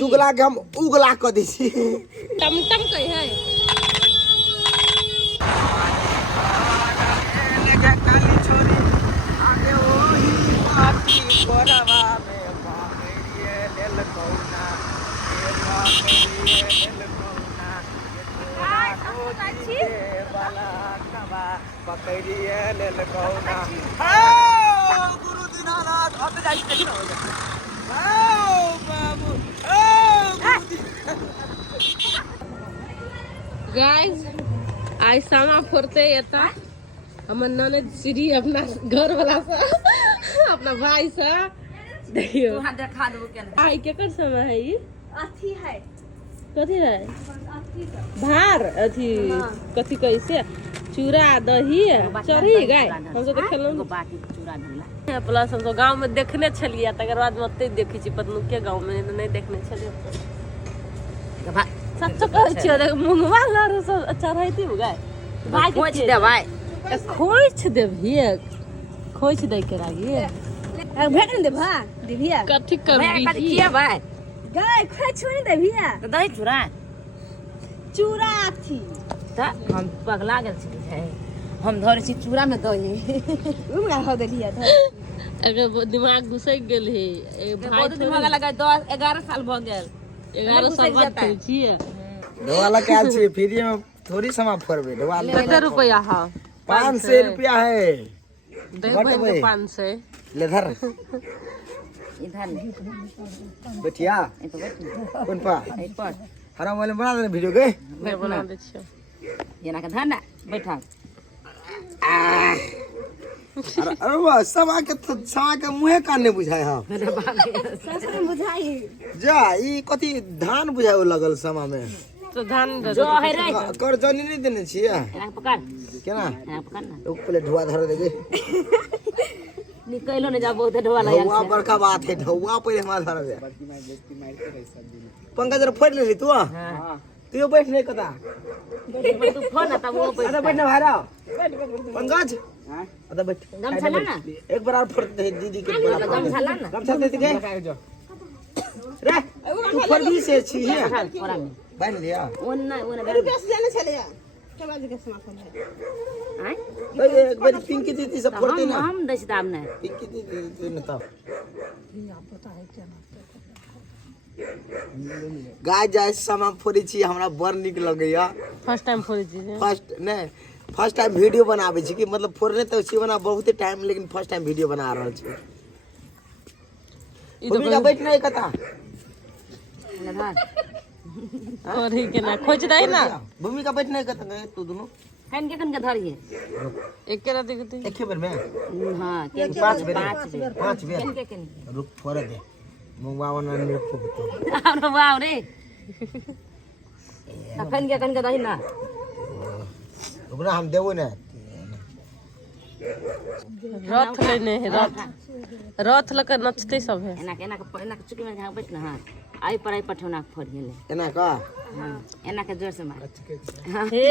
चुगला के हम उगला क दी छी टमटम कही है काली छोरी आगे ओही पापी कोरवा में पागड़िए लेल कौना ए पागड़िए लेल कौना हाय अच्छी वाला कबा पकड़िए लेल कौना हाय गुरु दीनानाथ अब जाई के हो जा बाबू गाइस आज सामा फोड़ते येता हमर ननद सीढ़ी अपना घर वाला सा अपना भाई सा देखियो वहां देखा देबो केना आई केकर समय है ई अथी है कथी है अथी भार अथी कथी कैसे चूड़ा दही चढ़ी गाय हम तो देखलहुँ बाटी चूड़ा धरला प्लस हम तो गांव में देखने छलिए तकर बाद में ओते देखी छी पतनु के गांव में नहीं देखने छलिए सच कहै छियै देख मुंगवा लर सब चढ़ैती गाय भाई खोच दे भाई खोइछ देबिए खोइछ दे के लागी भेट दे भा दिभिया कथी भाई करबी का किया भाई गाय खोइ छोड़ देबिया तो दही चूड़ा चूड़ा थी त हम पगला गेल छी है हम धरे छी चूड़ा में दही उमगा हो देलिया तो अगर दिमाग घुसैक गेल हे भाई बहुत दिमाग लगा 10 11 साल भ गेल 11 साल बाद खेल छियै ढोला के आल छी फ्री में थोड़ी समा फोड़बे ढोला कते रुपया हां 500 रुपया है देख भाई 500 ले धर इधर ले बैठिया ए तो बैठ कौन पा ए पर हरा मोबाइल बना दे वीडियो के मैं बना दे छियै ये ना के धर ना बैठा अरे वाह समा के मुंहे कान नहीं बुझाय हां ससुर बुझाई जा ई कथी धान बुझाय लगल समा में तो धान दे जो है रे कर जनी नहीं देने छियै एना पकड़ केना एना पकड़ ना तो पहले ढुआ धर देगे निकलो ने जा बहुत ढोला यार ढुआ बड़का बात है ढुआ पहले हमारा धर दे पंकज रे फोड़ लेली तू हां तू बैठ नहीं कता तू फोन ना तब वो अरे बैठ ना भाई पंकज हां अरे बैठ दम चला ना एक बार और फोड़ दे दीदी के दम चला ना गमछा दे दे रे तू फोड़ भी से छी है फोड़ा में बांध लिया ओन रुपया से जाने चलेया चला जी के समापन है हैं एक बार पिंकी दीदी सब फोड़ते ना हम दस दाम ने पिंकी दीदी ने तो गाय जाय समा फोड़ी छी हमरा बड़ निक लगैया फर्स्ट टाइम फोड़ी छी फर्स्ट टाइम वीडियो बनाबै छी कि मतलब फोड़ने तो छी बना बहुते टाइम लेकिन फर्स्ट टाइम वीडियो बना रहल छी ई तो बैठ नहीं कता और ही के ना खोज दे ना भूमिका बैठ नहीं कता तू दोनों कन के धरिए एक के रात देखते एक बार में हां के 5 बेर कन के रुक फोड़ दे मुंगवा वाला ने फुकतो अरे वाह रे कन के दही ना रुकना हम देबो ना रथ लेने है रथ लेकर नचते सब है एना के चुकी में बैठ ना हां आई पठौना फोड़ गेले एना का हां एना के जोर से मार हे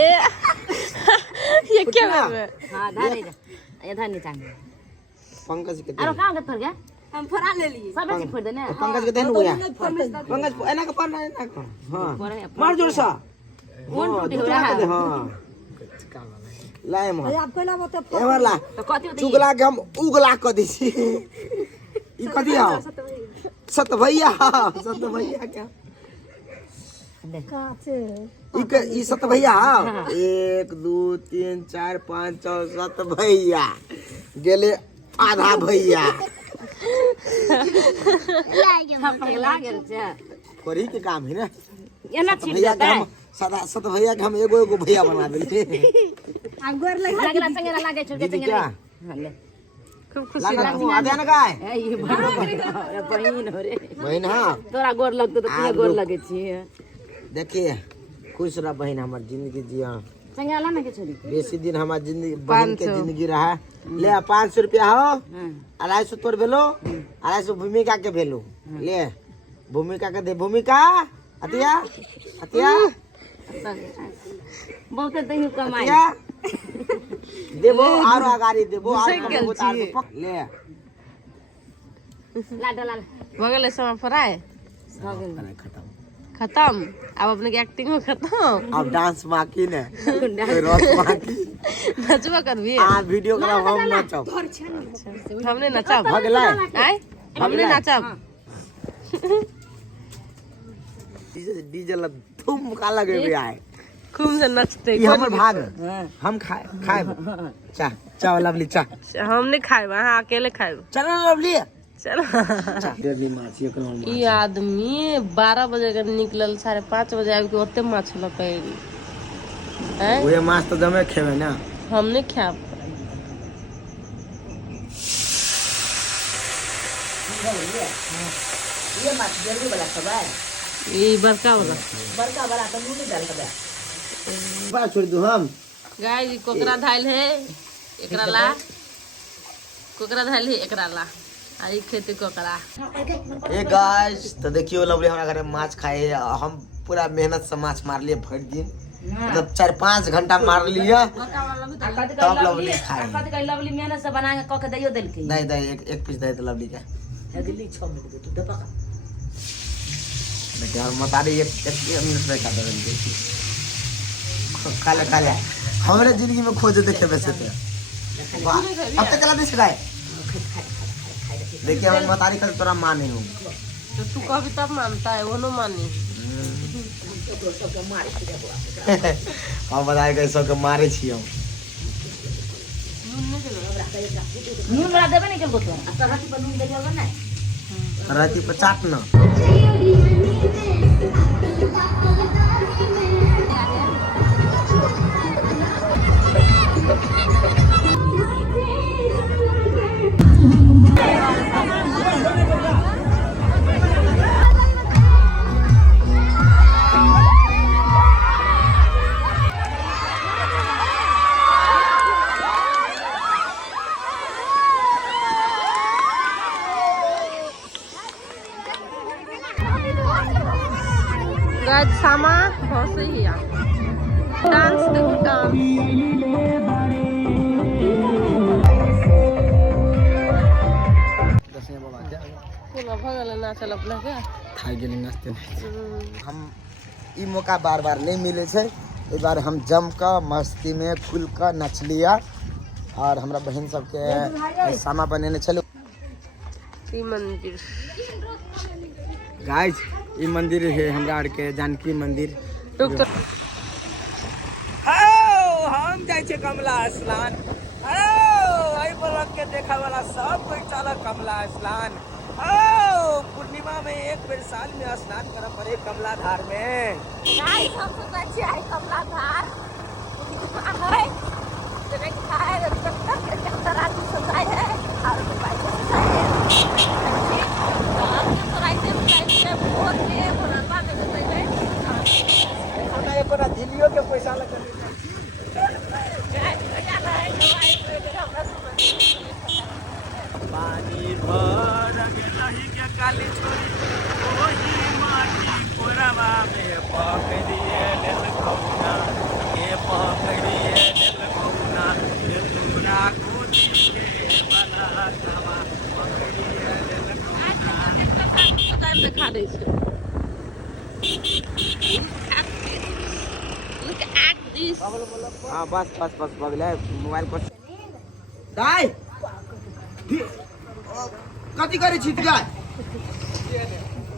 ये क्या है हां धरे इधर नीचा में पंकज के अरे कहां के फोड़ गया हम फरा ले लिए सब ऐसे फोड़ देने पंकज के देन हुआ पंकज एना का पाना एना का हां मार जोर सा कौन टूटी हो रहा है हां लाए मार आपको ना मत ए वाला तो कथि चुगला के हम उगला क दी छी ई कथि आ सत भैया क्या काचे ई सत भैया 1 2 3 4 5 6 7 भैया गेले आधा भैया पगला गेल छै करी के काम है ना एना छीट भैया देता के हम सदा सत भैया के हम एगो भैया बना देले आप गोर लगा लगला संगे लागे छोड़ दीदी संगे क्या ले खूब खुशी लगा तू आधे ना गाय ए ये बहिन हो रे बहन हां तोरा गोर लगतो तो तू गोर लगे छी देखिए खुश रह बहन हमर जिंदगी जिया संगे आला ना के छोड़ी बेसी दिन हमार जिंदगी बहन के जिंदगी रहा ले 500 रुपया हो 250 तोर भेलो 250 भूमिका के भेलो ले भूमिका के दे भूमिका अतिया अतिया बहुत दही कमाई अतिया देबो आरो अगाड़ी देबो आरो ले ला डला बगल समय फराए खत्म खत्म। अब अपने की एक्टिंग में खत्म। अब डांस बाकी ने रोक बाकी नचबा कर भी आ वीडियो करा हम नचब हमने नचब भगला आय हमने नचब डीजे ला धूम का लगे भी आए खूब से नचते। ये हमर भाग हम खाए चा चा लवली चा हमने खाए वहाँ अकेले खाए। चलो लवली चलो ये आदमी 12 बजे के निकलल 5:30 बजे आबि के ओते माछ लपेरी ओए माछ तो जमे खेबे ना हमने खाब। ये माछ जल्दी वाला सब है ये बड़का वाला तो मुंह में डाल के बात छोड़ दो हम गाय कोकरा धाइल है एकरा ला कोकरा धाइल है एकरा ला आई खेती कोकरा। ए गाइस तो देखियो लवली हमरा घर में माछ खाए हम पूरा मेहनत से माछ मार लिए भर दिन मतलब 4-5 घंटा मार लिया तब लवली खाए लवली मेहनत से बना के क के दैयो देल के दे दे एक पीस दे तो लवली का अगली 6 मिनट दे तू दबा बेटा और मतारी एक मिनट में का दे काले हमरे जिंदगी में खोज देखे वैसे थे वाह अब तक चला दे सिखाए देखिए हम मतारी कल तोरा माने हूं तो तू कभी तब मानता है वो नो मानी हम बताए कैसे के मारे छी हम नून वाला देबे नहीं के तो सरहती पर नून दे होगा ना राती पर चाट ना गाइस सामा बहुत सही है डांस देखो डांस पूरा भगल ना चल अपना के खाई गेली नाचते हम ई मौका बार बार नहीं मिले छे इस बार हम जम का मस्ती में खुल का नच लिया और हमरा बहन सबके सामा बनेने चलो ई मंदिर गाइस ई मंदिर है हमरा आर के जानकी मंदिर रुक तो हम जाय छे कमला स्नान आई ब्लॉग के देखा वाला सब कोई चला कमला स्नान पूर्णिमा में एक बेर साल में स्नान करब पड़े कमला धार में गाइस हम सोचा छी आई कमला धार है जने के खाए तक के तरह की सजाए है और भाई सजाए है तो राइते में बहुत में भरपा में सजाए है हमरा एको दिलियो के पैसा लगा पानी भर गलही के काली छोरी ओही माटी कोरवा में पकड़िए लेल कौना के पकड़िए लेल कौना ये पूरा गोदी के वाला कावा पकड़िए लेल कौना दिखा दे छै look at this हां बस बगले मोबाइल पर दाई कथी करे छी गाय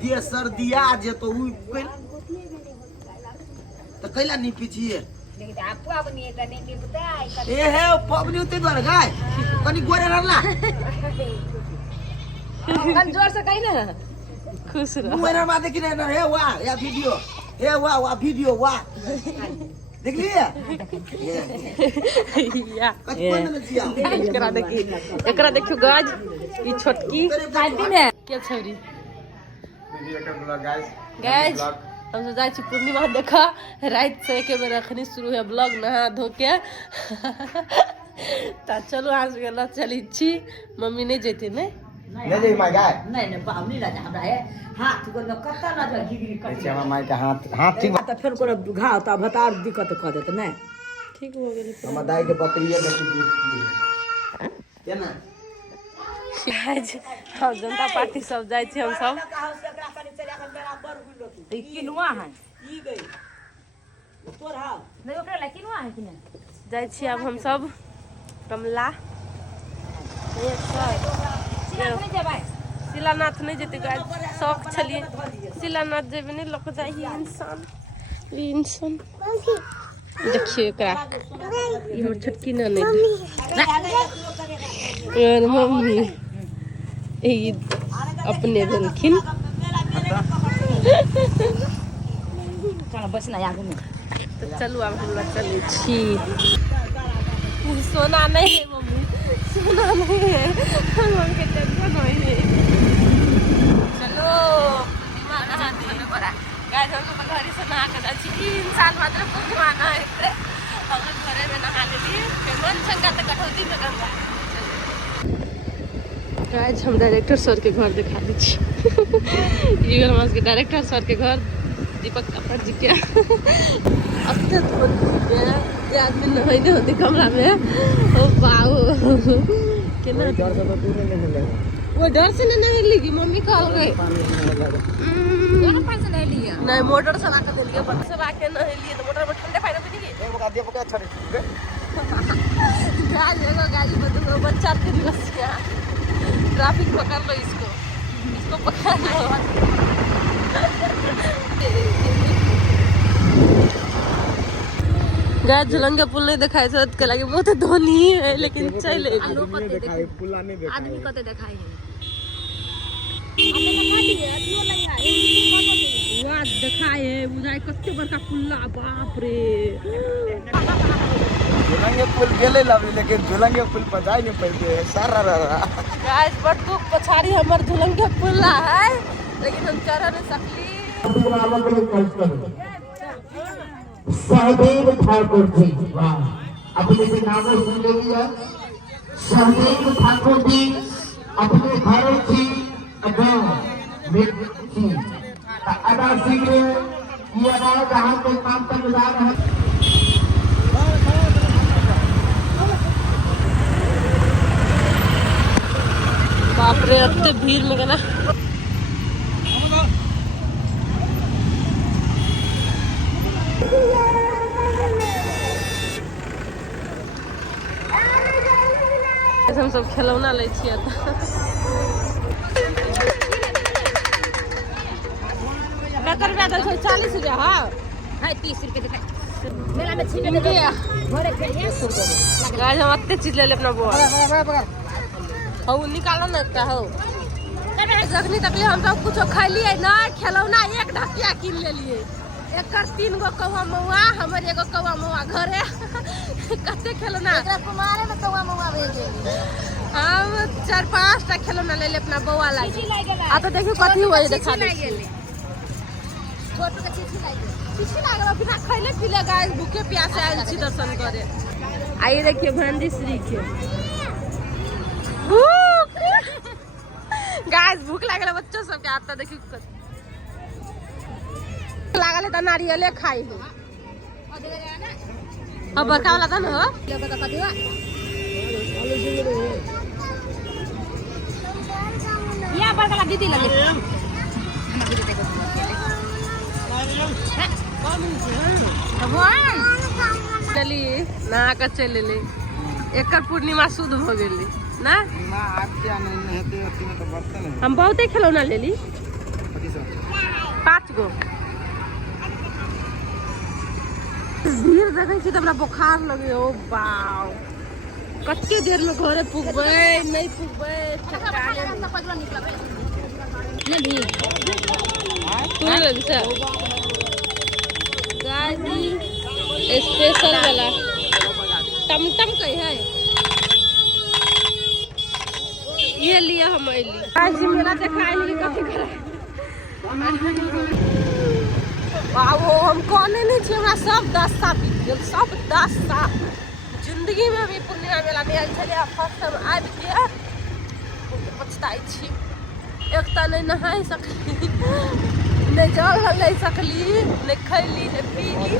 दिए सर दिया जे तो उ त कैला नी पीछिए ए हे पबनी उते द्वारा गाय कनी गोरे रहला कम जोर से कहीं ना खुश रह मोरा मा देखि रे हे वाह या वीडियो हे वाह वीडियो वाह देख लिया या एकरा देखियो गाज ई छोटकी दिन है के छौरी गाइस हम से जाय छी पूर्णिमा देखा रात से एके बेर अखनी शुरू है ब्लॉग नहा धो के ता चलो आज गेला चली छी मम्मी नहीं जेते ने ले जे माय गाय नहीं बाप नहीं राजा हमरा है हाथ को न कत्ता ना गिरी कट चमा माय के हाथ ठीक त फेर कोनो घाव त भतार दिक्कत क देत नै ठीक हो गेली हम दाई के बकरिए बेटी दूध पी केना आज हम जनता पार्टी सब जाय छी हम सब ई किनुआ है नहीं ओकरा ला किनुआ है कि नहीं जाइ छी अब हम सब कमला शिलानाथ नहीं जेते गाइस शौक छलिए शिलानाथ जेबे नहीं लोग जाइए इंसान देखिए एकरा ये हमर छोटकी ननद और मम्मी ई अपने भेलखिन चलो बस ना आगू में तो चलू अब हम लोग चले छी सोना नहीं है मम्मी सोना नहीं है हम के टेंशन नहीं है चलो दिमाग हाथ में पड़ा गाइस हम तो घर से नहा के छी 3 साल मात्र पूर्णिमा है हम घरे में नहा लेली मन संगा तक कटौती में गंगा गाइस हम डायरेक्टर सर के घर दिखा दी छी ये हमारे के डायरेक्टर सर के घर दीपक कापर जी क्या अत्ते ये आदमी नहीं होती कमरा में ओ बाओ केना डर से तो दूर नहीं लगा वो डर से नहीं लेगी मम्मी कॉल गई दोनों पास नहीं लिया नहीं मोटर चला के दे लिया बट सब आके नहीं लिए तो मोटर में ठंडे पानी पीएंगे एक बता दिया पका छोड़ गाड़ी बदलो बच्चा 3 वर्ष का ट्रैफिक पकड़ लो इसको पकड़ लो गाय झुलंगे पुल नहीं दिखाई सत के लगे बहुत धोनी है लेकिन चले आदमी कते देखाई है वाह दिखाए है बुझाई कते बड़का पुल्ला बाप रे झुलंगे पुल गेले लावे लेकिन झुलंगे पुल पर जाई नहीं पाते सारा गाइस बट दुख पछाड़ी हमर झुलंगे पुल्ला है लेकिन हम चढ़ नहीं सकली सहदेव ठाकुर जी अपने भी नामों सुन लिया सहदेव ठाकुर जी अपने घरों की अदा शीघ्र ये अदा जहाँ के काम का गुजार है बाप रे इतने भीड़ में ना हम सब खिलौना ले छिए कतर रुपया दे 40 रुपया हां है 30 रुपए दिखाई मेला में छीने दे घरे खेलिए गाइस हम अत्ते चीज ले ले अपना बुआ हो निकालो ना का हो जखनी तक हम सब कुछ खैलिए ना खिलौना एक ढकिया किन लेलिए एकर 3 गो कौवा मौआ हमर एगो कौवा मौआ घरे कते खिलौना एकरा कुमारे में कौवा मौआ भेजे हम 4-5 टा खिलौना ले ले अपना बौआ लागी आ तो देखियो कथी होय देखा दे छोटू के चिट्ठी लाई किसी लागल बिना खैले पीले गाइस भूखे प्यासे आइल छी दर्शन करे आइए देखिए भांजी श्री के गाइस भूख लागल बच्चों सब के आता देखियो लागल त नारियले खाई हो अब बड़का वाला था ना हो लोग तो कदिवा या बड़का दीदी लगे हम दीदी देखो भगवान चली नहा कर चले ले एकर पूर्णिमा शुद्ध हो गेली ना हम बहुते खिलौना ले ली 5 गो भीड़ देखे छी त हमरा बुखार लगे ओ बाव कच्चे देर में घरे पुगबे नहीं पुगबे ठिकाने नहीं तू ले से गाड़ी स्पेशल वाला टमटम कहीं है ये लिया हम अली आज मेला दिखाई नहीं कथी करे वाओ हम कोने नहीं छी हमरा सब 10 सा बीत गेल सब 10 सा जिंदगी में भी पूर्णिमा मेला नहीं आइल छले फर्स्ट टाइम आबि के पछताई छी एक त नहीं नहाय सकली नहीं जल ले सकली नहीं खैली नहीं पीली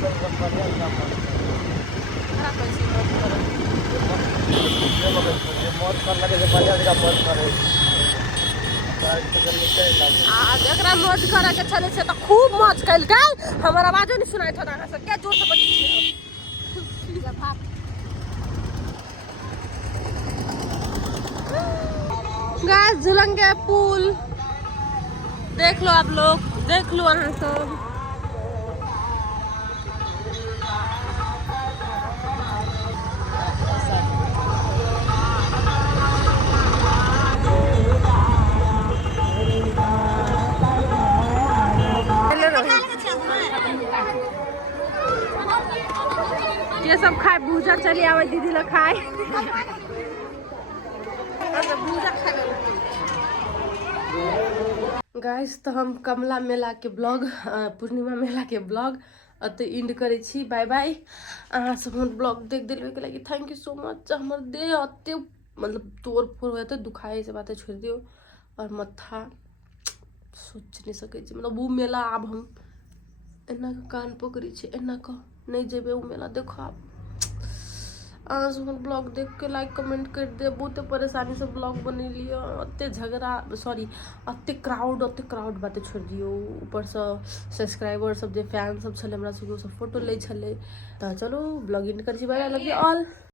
खराब पैसे मौत कर लगे से बढ़िया जगह मौत करे जरा मौज करे के चले से तो खूब मौज कैल गए। हमारा आवाजो नहीं सुनाई था ना क्या जोर से बजी गाइस झूलेंगे पुल देख लो आप लोग, देख लो वहाँ सब। ये सब खाए भूजा चली आवे दीदी लोग खाए गाइस। तो हम कमला मेला के ब्लॉग, पूर्णिमा मेला के ब्लॉग अते इंड करे छी। Bye bye. अहाँ सब हमर ब्लॉग देख दिलवे के लागि थैंक यू सो मच। हमर देह अते मतलब तोड़ फोड़ होते दुखाए से बातें छोड़ दियो और मत्था सोच नहीं सके छी। मतलब वो मेला आब हम एना कान पकड़ी छी, एना का नहीं जेबे वो मेला। देखो आप आज हम ब्लॉग देख के लाइक कमेंट कर दे। बहुत परेशानी से ब्लॉग बने लियो, अते झगड़ा सॉरी अते क्राउड बातें छोड़ दियो। ऊपर से सब्सक्राइबर सब जे फैन सब छले हमरा सब फोटो ले छले। तो चलो ब्लॉग एंड कर छी। Bye, I love you all.